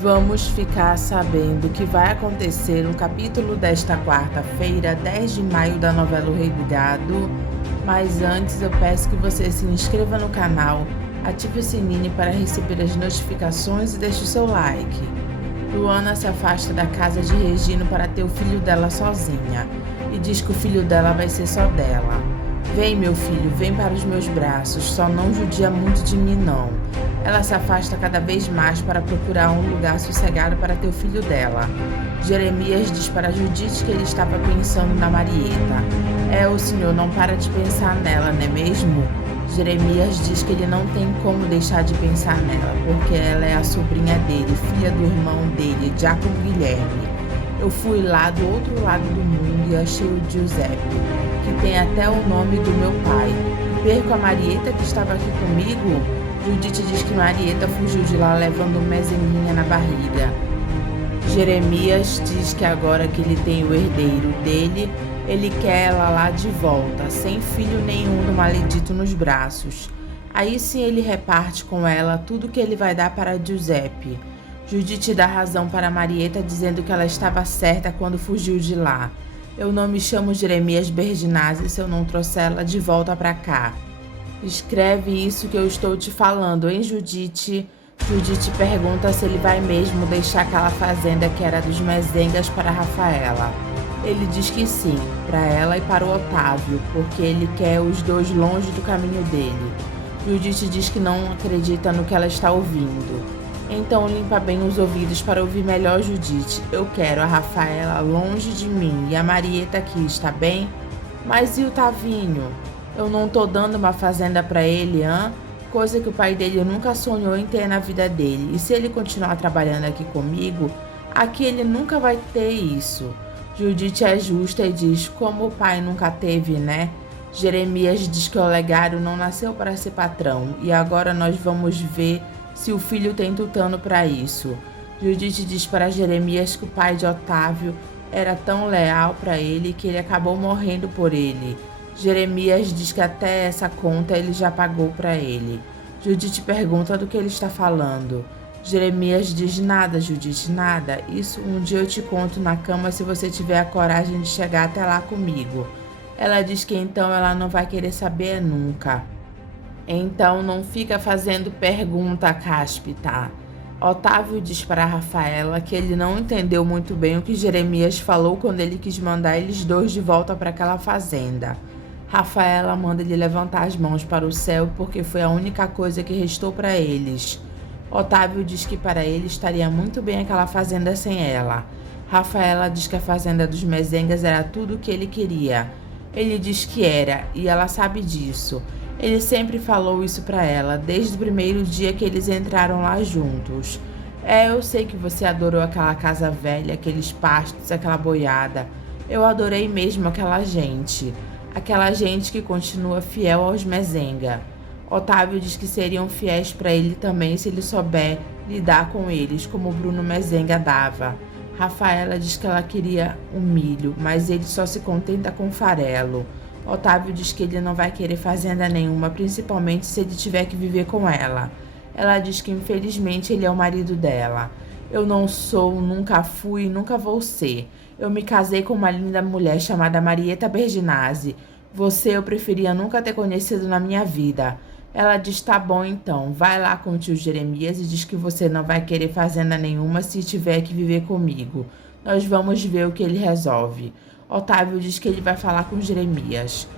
Vamos ficar sabendo o que vai acontecer no capítulo desta quarta-feira, 10 de maio da novela O Rei do Gado. Mas antes eu peço que você se inscreva no canal, ative o sininho para receber as notificações e deixe o seu like. Luana se afasta da casa de Regino para ter o filho dela sozinha e diz que o filho dela vai ser só dela. Vem, meu filho, vem para os meus braços, só não judia muito de mim não. Ela se afasta cada vez mais para procurar um lugar sossegado para ter o filho dela. Jeremias diz para Judite que ele estava pensando na Marieta. O senhor não para de pensar nela, não é mesmo? Jeremias diz que ele não tem como deixar de pensar nela, porque ela é a sobrinha dele, filha do irmão dele, Giacomo Guilherme. Eu fui lá do outro lado do mundo e achei o Giuseppe, que tem até o nome do meu pai. Perco a Marieta que estava aqui comigo? Judite diz que Marieta fugiu de lá levando mezenguinha na barriga. Jeremias diz que agora que ele tem o herdeiro dele, ele quer ela lá de volta, sem filho nenhum do maledito nos braços. Aí sim ele reparte com ela tudo que ele vai dar para Giuseppe. Judite dá razão para Marieta dizendo que ela estava certa quando fugiu de lá. Eu não me chamo Jeremias Berginazzi se eu não trouxer ela de volta para cá. Escreve isso que eu estou te falando, hein, Judite? Judite pergunta se ele vai mesmo deixar aquela fazenda que era dos Mezengas para Rafaela. Ele diz que sim, para ela e para o Otávio, porque ele quer os dois longe do caminho dele. Judite diz que não acredita no que ela está ouvindo. Então limpa bem os ouvidos para ouvir melhor, Judite. Eu quero a Rafaela longe de mim e a Marieta aqui, está bem? Mas e o Tavinho? Eu não tô dando uma fazenda para ele, hã? Coisa que o pai dele nunca sonhou em ter na vida dele. E se ele continuar trabalhando aqui comigo, aqui ele nunca vai ter isso. Judite é justa e diz, como o pai nunca teve, né? Jeremias diz que o Olegário não nasceu para ser patrão. E agora nós vamos ver se o filho tem tutano para isso. Judite diz para Jeremias que o pai de Otávio era tão leal para ele que ele acabou morrendo por ele. Jeremias diz que até essa conta ele já pagou para ele. Judite pergunta do que ele está falando. Jeremias diz, nada, Judite, nada. Isso um dia eu te conto na cama se você tiver a coragem de chegar até lá comigo. Ela diz que então ela não vai querer saber nunca. Então não fica fazendo pergunta, Cáspita. Otávio diz para Rafaela que ele não entendeu muito bem o que Jeremias falou quando ele quis mandar eles dois de volta para aquela fazenda. Rafaela manda ele levantar as mãos para o céu porque foi a única coisa que restou para eles. Otávio diz que para ele estaria muito bem aquela fazenda sem ela. Rafaela diz que a fazenda dos Mezengas era tudo o que ele queria. Ele diz que era, e ela sabe disso. Ele sempre falou isso para ela, desde o primeiro dia que eles entraram lá juntos. Eu sei que você adorou aquela casa velha, aqueles pastos, aquela boiada. Eu adorei mesmo aquela gente. Aquela gente que continua fiel aos Mezenga. Otávio diz que seriam fiéis para ele também se ele souber lidar com eles, como Bruno Mezenga dava. Rafaela diz que ela queria um milho, mas ele só se contenta com farelo. Otávio diz que ele não vai querer fazenda nenhuma, principalmente se ele tiver que viver com ela. Ela diz que infelizmente ele é o marido dela. Eu não sou, nunca fui e nunca vou ser. Eu me casei com uma linda mulher chamada Marieta Berginazzi. Você eu preferia nunca ter conhecido na minha vida. Ela diz, tá bom então, vai lá com o tio Jeremias e diz que você não vai querer fazenda nenhuma se tiver que viver comigo. Nós vamos ver o que ele resolve. Otávio diz que ele vai falar com Jeremias.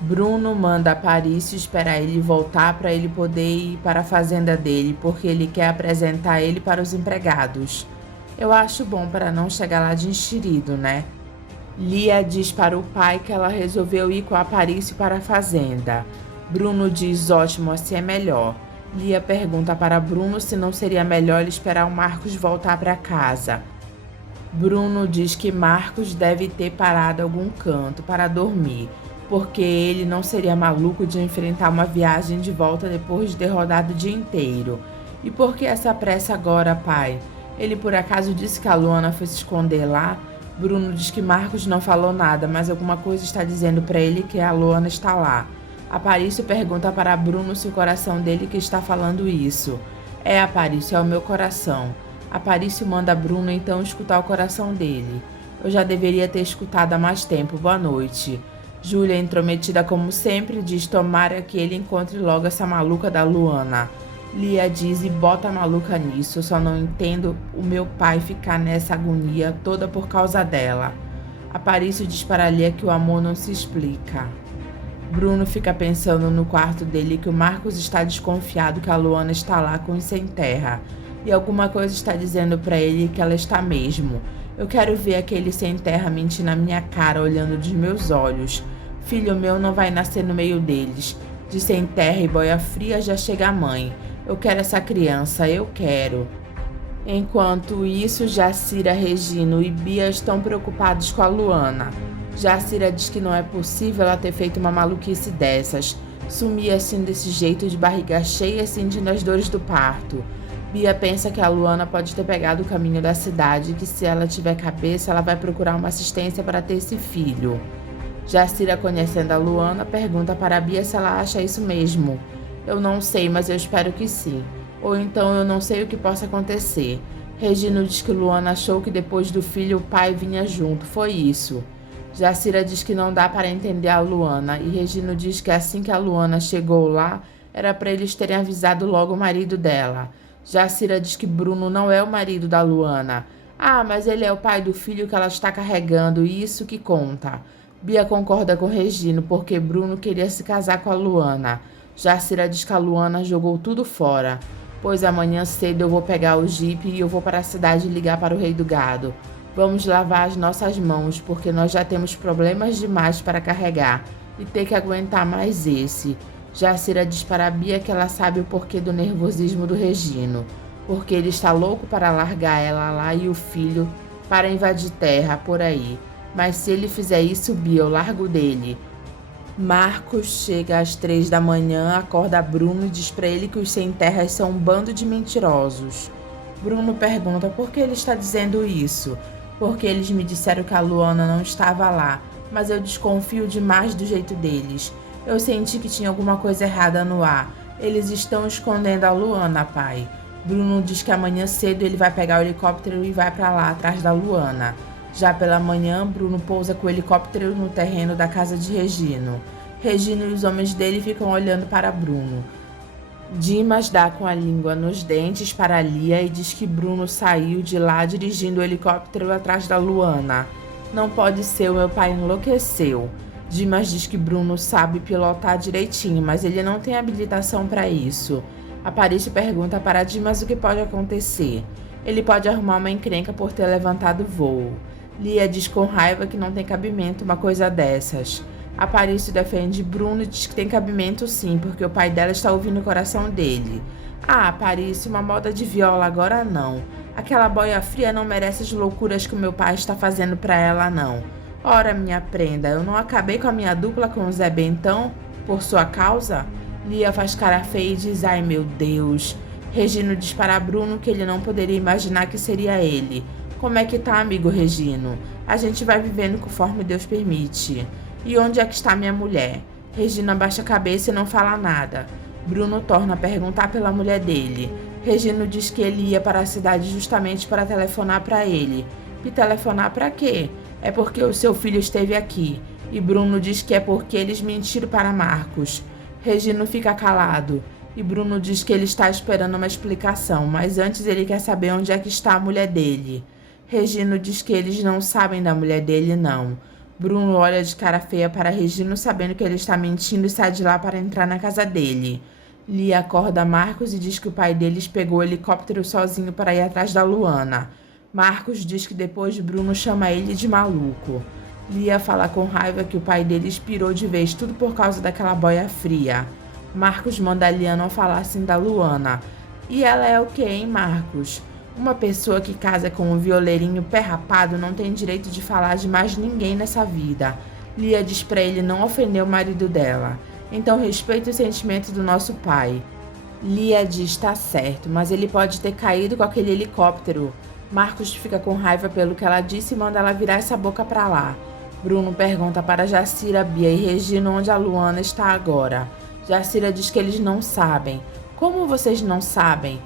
Bruno manda Aparício esperar ele voltar para ele poder ir para a fazenda dele, porque ele quer apresentar ele para os empregados. Eu acho bom para não chegar lá de enxerido, né? Lia diz para o pai que ela resolveu ir com Aparício para a fazenda. Bruno diz, ótimo, assim é melhor. Lia pergunta para Bruno se não seria melhor ele esperar o Marcos voltar para casa. Bruno diz que Marcos deve ter parado algum canto para dormir, porque ele não seria maluco de enfrentar uma viagem de volta depois de ter rodado o dia inteiro. E por que essa pressa agora, pai? Ele por acaso disse que a Luana foi se esconder lá? Bruno diz que Marcos não falou nada, mas alguma coisa está dizendo para ele que a Luana está lá. Aparício pergunta para Bruno se o coração dele que está falando isso. Aparício, é o meu coração. Aparício manda Bruno então escutar o coração dele. Eu já deveria ter escutado há mais tempo. Boa noite. Júlia, intrometida como sempre, diz tomara que ele encontre logo essa maluca da Luana. Lia diz e bota a maluca nisso. Eu só não entendo o meu pai ficar nessa agonia toda por causa dela. Aparício diz para Lia que o amor não se explica. Bruno fica pensando no quarto dele que o Marcos está desconfiado que a Luana está lá com os sem terra. E alguma coisa está dizendo para ele que ela está mesmo. Eu quero ver aquele sem terra mentir na minha cara, olhando dos meus olhos. Filho meu não vai nascer no meio deles. De sem terra e boia fria já chega a mãe. Eu quero essa criança, eu quero. Enquanto isso, Jacira, Regino e Bia estão preocupados com a Luana. Jacira diz que não é possível ela ter feito uma maluquice dessas. Sumir assim desse jeito, de barriga cheia, sentindo as dores do parto. Bia pensa que a Luana pode ter pegado o caminho da cidade e que se ela tiver cabeça, ela vai procurar uma assistência para ter esse filho. Jacira, conhecendo a Luana, pergunta para Bia se ela acha isso mesmo. Eu não sei, mas eu espero que sim. Ou então eu não sei o que possa acontecer. Regino diz que Luana achou que depois do filho o pai vinha junto, foi isso. Jacira diz que não dá para entender a Luana e Regino diz que assim que a Luana chegou lá, era para eles terem avisado logo o marido dela. Jacira diz que Bruno não é o marido da Luana. Ah, mas ele é o pai do filho que ela está carregando e isso que conta. Bia concorda com Regino porque Bruno queria se casar com a Luana. Jacira diz que a Luana jogou tudo fora. Pois amanhã cedo eu vou pegar o jipe e eu vou para a cidade ligar para o Rei do Gado. Vamos lavar as nossas mãos porque nós já temos problemas demais para carregar e ter que aguentar mais esse. Jacira diz para a Bia que ela sabe o porquê do nervosismo do Regino, porque ele está louco para largar ela lá e o filho para invadir terra por aí. Mas se ele fizer isso, Bia, eu largo dele. Marcos chega às 3 da manhã, acorda Bruno e diz para ele que os sem terras são um bando de mentirosos. Bruno pergunta por que ele está dizendo isso, porque eles me disseram que a Luana não estava lá, mas eu desconfio demais do jeito deles. Eu senti que tinha alguma coisa errada no ar. Eles estão escondendo a Luana, pai. Bruno diz que amanhã cedo ele vai pegar o helicóptero e vai para lá, atrás da Luana. Já pela manhã, Bruno pousa com o helicóptero no terreno da casa de Regino. Regino e os homens dele ficam olhando para Bruno. Dimas dá com a língua nos dentes para Lia e diz que Bruno saiu de lá dirigindo o helicóptero atrás da Luana. Não pode ser, o meu pai enlouqueceu. Dimas diz que Bruno sabe pilotar direitinho, mas ele não tem habilitação para isso. Aparício pergunta para Dimas o que pode acontecer. Ele pode arrumar uma encrenca por ter levantado o voo. Lia diz com raiva que não tem cabimento uma coisa dessas. Aparício defende Bruno e diz que tem cabimento sim, porque o pai dela está ouvindo o coração dele. Ah, Aparício, uma moda de viola agora não. Aquela boia fria não merece as loucuras que o meu pai está fazendo para ela não. Ora, minha prenda, eu não acabei com a minha dupla com o Zé Bentão por sua causa? Lia faz cara feia e diz, ai meu Deus. Regino diz para Bruno que ele não poderia imaginar que seria ele. Como é que tá, amigo Regino? A gente vai vivendo conforme Deus permite. E onde é que está minha mulher? Regino abaixa a cabeça e não fala nada. Bruno torna a perguntar pela mulher dele. Regino diz que ele ia para a cidade justamente para telefonar para ele. E telefonar para quê? É porque o seu filho esteve aqui. E Bruno diz que é porque eles mentiram para Marcos. Regino fica calado. E Bruno diz que ele está esperando uma explicação, mas antes ele quer saber onde é que está a mulher dele. Regino diz que eles não sabem da mulher dele, não. Bruno olha de cara feia para Regino, sabendo que ele está mentindo e sai de lá para entrar na casa dele. Lia acorda Marcos e diz que o pai deles pegou o helicóptero sozinho para ir atrás da Luana. Marcos diz que depois Bruno chama ele de maluco. Lia fala com raiva que o pai deles pirou de vez, tudo por causa daquela boia fria. Marcos manda a Lia não falar assim da Luana. E ela é o quê, hein, Marcos? Uma pessoa que casa com um violeirinho pé rapado não tem direito de falar de mais ninguém nessa vida. Lia diz pra ele não ofender o marido dela. Então respeita o sentimento do nosso pai. Lia diz tá certo, mas ele pode ter caído com aquele helicóptero. Marcos fica com raiva pelo que ela disse e manda ela virar essa boca pra lá. Bruno pergunta para Jacira, Bia e Regino onde a Luana está agora. Jacira diz que eles não sabem. Como vocês não sabem?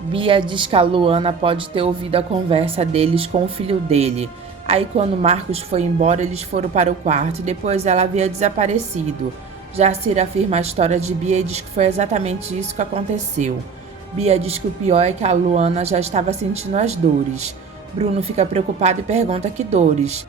Bia diz que a Luana pode ter ouvido a conversa deles com o filho dele. Aí quando Marcos foi embora, eles foram para o quarto e depois ela havia desaparecido. Jacira afirma a história de Bia e diz que foi exatamente isso que aconteceu. Bia diz que o pior é que a Luana já estava sentindo as dores. Bruno fica preocupado e pergunta que dores.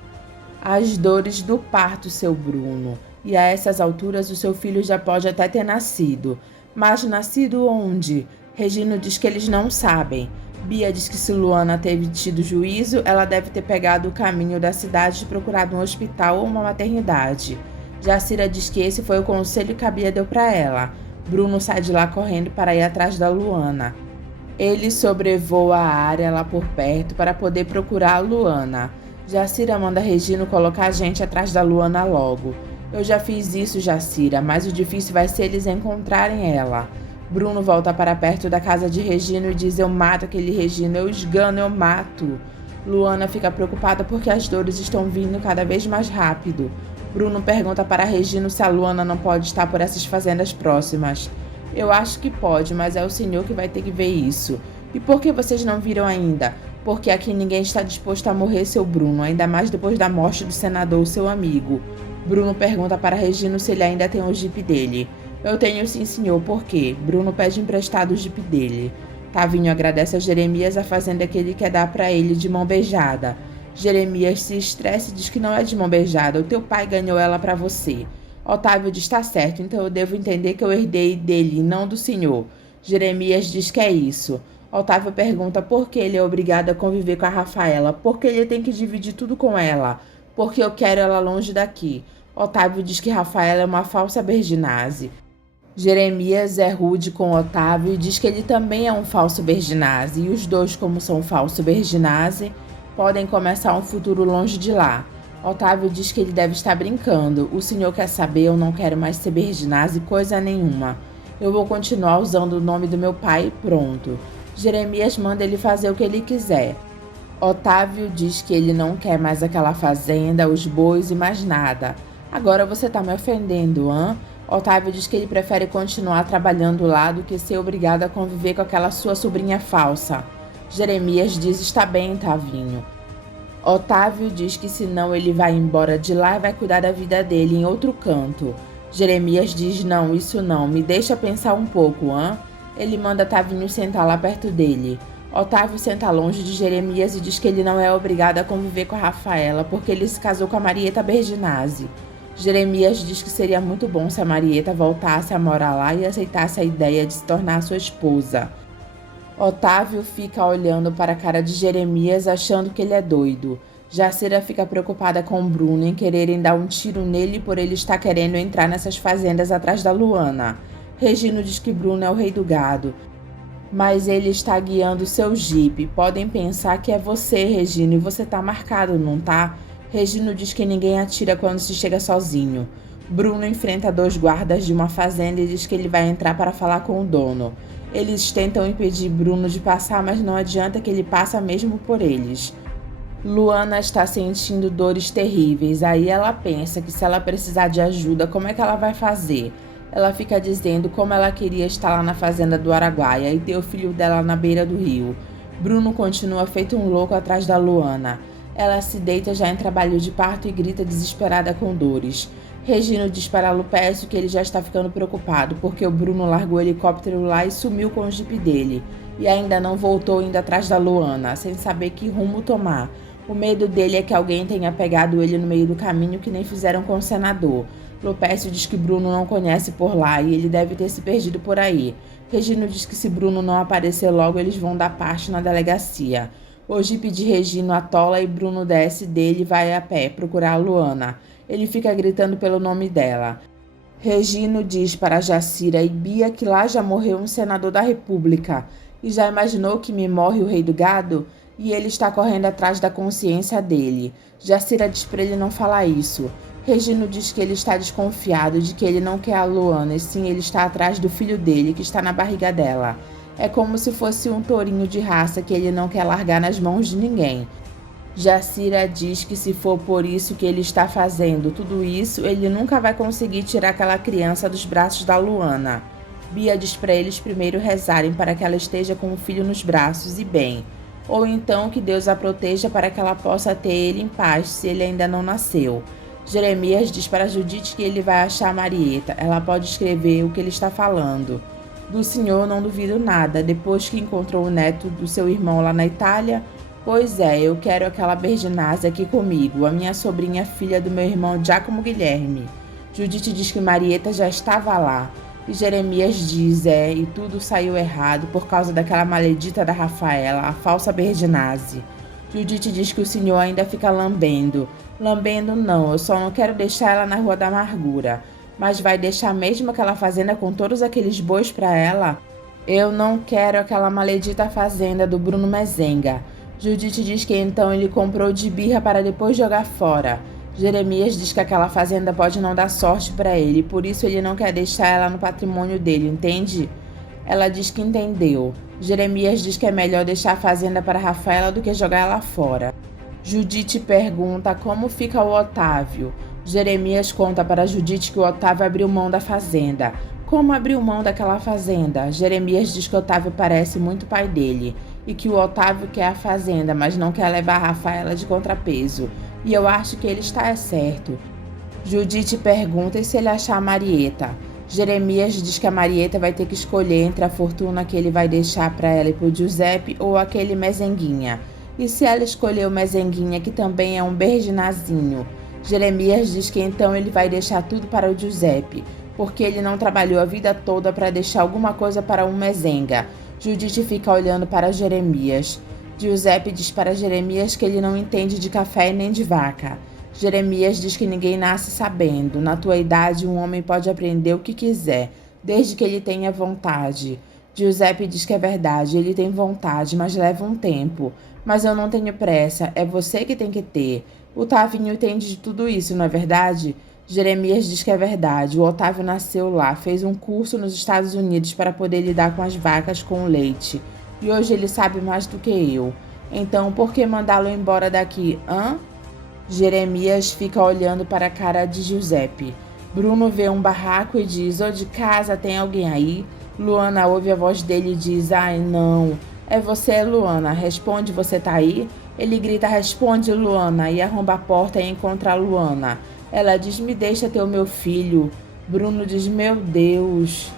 As dores do parto, seu Bruno. E a essas alturas o seu filho já pode até ter nascido. Mas nascido onde? Regino diz que eles não sabem. Bia diz que se Luana teve tido juízo, ela deve ter pegado o caminho da cidade e procurado um hospital ou uma maternidade. Jacira diz que esse foi o conselho que a Bia deu para ela. Bruno sai de lá correndo para ir atrás da Luana. Ele sobrevoa a área lá por perto para poder procurar a Luana. Jacira manda Regino colocar a gente atrás da Luana logo. Eu já fiz isso, Jacira, mas o difícil vai ser eles encontrarem ela. Bruno volta para perto da casa de Regino e diz: eu mato aquele Regino, eu esgano, eu mato. Luana fica preocupada porque as dores estão vindo cada vez mais rápido. Bruno pergunta para Regino se a Luana não pode estar por essas fazendas próximas. Eu acho que pode, mas é o senhor que vai ter que ver isso. E por que vocês não viram ainda? Porque aqui ninguém está disposto a morrer, seu Bruno, ainda mais depois da morte do senador, seu amigo. Bruno pergunta para Regino se ele ainda tem o jipe dele. Eu tenho sim, senhor, por quê? Bruno pede emprestado o jipe dele. Tavinho agradece a Jeremias a fazenda que ele quer dar para ele de mão beijada. Jeremias se estressa e diz que não é de mão beijada, o teu pai ganhou ela para você. Otávio diz: tá certo, então eu devo entender que eu herdei dele, não do senhor. Jeremias diz que é isso. Otávio pergunta por que ele é obrigado a conviver com a Rafaela, por que ele tem que dividir tudo com ela, porque eu quero ela longe daqui. Otávio diz que Rafaela é uma falsa Berginase. Jeremias é rude com Otávio e diz que ele também é um falso Berginase, e os dois, como são falso Berginase, podem começar um futuro longe de lá. Otávio diz que ele deve estar brincando. O senhor quer saber, eu não quero mais ser Berginase coisa nenhuma. Eu vou continuar usando o nome do meu pai e pronto. Jeremias manda ele fazer o que ele quiser. Otávio diz que ele não quer mais aquela fazenda, os bois e mais nada. Agora você tá me ofendendo, hã? Otávio diz que ele prefere continuar trabalhando lá do que ser obrigado a conviver com aquela sua sobrinha falsa. Jeremias diz: está bem, Tavinho. Otávio diz que senão ele vai embora de lá e vai cuidar da vida dele em outro canto. Jeremias diz: não, isso não, me deixa pensar um pouco, hã? Ele manda Tavinho sentar lá perto dele. Otávio senta longe de Jeremias e diz que ele não é obrigado a conviver com a Rafaela porque ele se casou com a Marieta Berginase. Jeremias diz que seria muito bom se a Marieta voltasse a morar lá e aceitasse a ideia de se tornar sua esposa. Otávio fica olhando para a cara de Jeremias achando que ele é doido. Jacira fica preocupada com Bruno em quererem dar um tiro nele por ele estar querendo entrar nessas fazendas atrás da Luana. Regino diz que Bruno é o rei do gado, mas ele está guiando seu jipe. Podem pensar que é você, Regino, e você tá marcado, não tá? Regino diz que ninguém atira quando se chega sozinho. Bruno enfrenta 2 guardas de uma fazenda e diz que ele vai entrar para falar com o dono. Eles tentam impedir Bruno de passar, mas não adianta que ele passa mesmo por eles. Luana está sentindo dores terríveis, aí ela pensa que se ela precisar de ajuda, como é que ela vai fazer? Ela fica dizendo como ela queria estar lá na fazenda do Araguaia e ter o filho dela na beira do rio. Bruno continua feito um louco atrás da Luana. Ela se deita já em trabalho de parto e grita desesperada com dores. Regino diz para Lupécio que ele já está ficando preocupado porque o Bruno largou o helicóptero lá e sumiu com o jipe dele. E ainda não voltou indo atrás da Luana, sem saber que rumo tomar. O medo dele é que alguém tenha pegado ele no meio do caminho que nem fizeram com o senador. Lupécio diz que Bruno não conhece por lá e ele deve ter se perdido por aí. Regino diz que se Bruno não aparecer logo, eles vão dar parte na delegacia. O jipe de Regino atola e Bruno desce dele e vai a pé procurar a Luana. Ele fica gritando pelo nome dela. Regino diz para Jacira e Bia que lá já morreu um senador da República. E já imaginou que me morre o rei do gado? E ele está correndo atrás da consciência dele. Jacira diz para ele não falar isso. Regino diz que ele está desconfiado de que ele não quer a Luana, e sim ele está atrás do filho dele, que está na barriga dela. É como se fosse um tourinho de raça que ele não quer largar nas mãos de ninguém. Jacira diz que se for por isso que ele está fazendo tudo isso, ele nunca vai conseguir tirar aquela criança dos braços da Luana. Bia diz para eles primeiro rezarem para que ela esteja com o filho nos braços e bem, ou então que Deus a proteja para que ela possa ter ele em paz se ele ainda não nasceu. Jeremias diz para Judite que ele vai achar Marieta, ela pode escrever o que ele está falando. Do senhor não duvido nada, depois que encontrou o neto do seu irmão lá na Itália. Pois é, eu quero aquela Berginase aqui comigo, a minha sobrinha filha do meu irmão Giacomo Guilherme. Judite diz que Marieta já estava lá. E Jeremias diz, e tudo saiu errado por causa daquela maledita da Rafaela, a falsa Berginase. Judite diz que o senhor ainda fica lambendo. Lambendo não, eu só não quero deixar ela na Rua da Amargura. Mas vai deixar mesmo aquela fazenda com todos aqueles bois para ela? Eu não quero aquela maledita fazenda do Bruno Mezenga. Judite diz que então ele comprou de birra para depois jogar fora. Jeremias diz que aquela fazenda pode não dar sorte para ele, por isso ele não quer deixar ela no patrimônio dele, entende? Ela diz que entendeu. Jeremias diz que é melhor deixar a fazenda para Rafaela do que jogar ela fora. Judite pergunta como fica o Otávio. Jeremias conta para Judite que o Otávio abriu mão da fazenda. Como abriu mão daquela fazenda? Jeremias diz que Otávio parece muito o pai dele e que o Otávio quer a fazenda, mas não quer levar a Rafaela de contrapeso. E eu acho que ele está certo. Judite pergunta se ele achar a Marieta. Jeremias diz que a Marieta vai ter que escolher entre a fortuna que ele vai deixar para ela e para o Giuseppe ou aquele Mezenguinha. E se ela escolher o Mezenguinha, que também é um berginazinho? Jeremias diz que então ele vai deixar tudo para o Giuseppe, porque ele não trabalhou a vida toda para deixar alguma coisa para um Mezenga. Judite fica olhando para Jeremias. Giuseppe diz para Jeremias que ele não entende de café nem de vaca. Jeremias diz que ninguém nasce sabendo. Na tua idade, um homem pode aprender o que quiser, desde que ele tenha vontade. Giuseppe diz que é verdade, ele tem vontade, mas leva um tempo. Mas eu não tenho pressa, é você que tem que ter. O Tavinho entende de tudo isso, não é verdade? Jeremias diz que é verdade. O Otávio nasceu lá, fez um curso nos Estados Unidos para poder lidar com as vacas com o leite. E hoje ele sabe mais do que eu. Então, por que mandá-lo embora daqui, hã? Jeremias fica olhando para a cara de Giuseppe. Bruno vê um barraco e diz, ô de casa, tem alguém aí? Luana ouve a voz dele e diz, ai não, é você, Luana, responde, você tá aí? Ele grita, responde, Luana, e arromba a porta e encontra a Luana. Ela diz, me deixa ter o meu filho. Bruno diz, meu Deus.